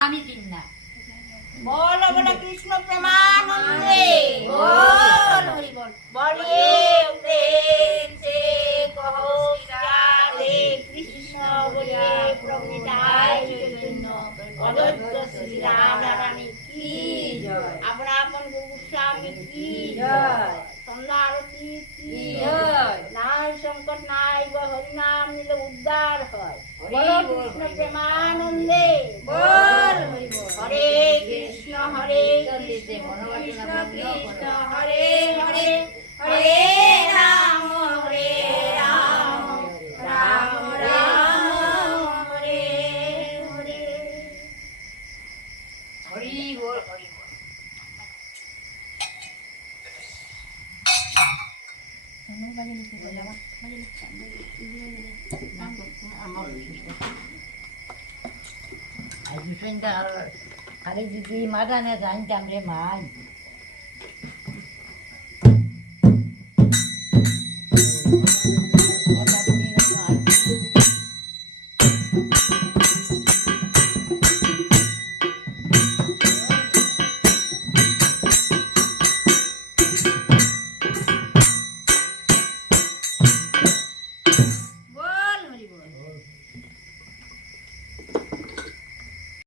আমি চিনি না। বল বলে কৃষ্ণ প্রেমানন্দে বল হরি বল। বলে উঠেছে কহো রাধে কৃষ্ণ বলে প্রভুতাই চৈতন্য অদ্বৈত শ্রী রাধা রানী কি জয়। আপনা আপন গোস্বামী কি জয়। সন্ধ্যা আরতি কি জয়। নাই সংকট নাই হরি নাম নিলে উদ্ধার হয়। বলো কৃষ্ণ প্রেমানন্দে বল হরি বল। হরে কৃষ্ণ কৃষ্ণ কৃষ্ণ হরে হরে হরে রাম রাম রাম হরে হরে। হরি বল হরি বল। খালি দিদি মাথা না জানতাম রে মাই। You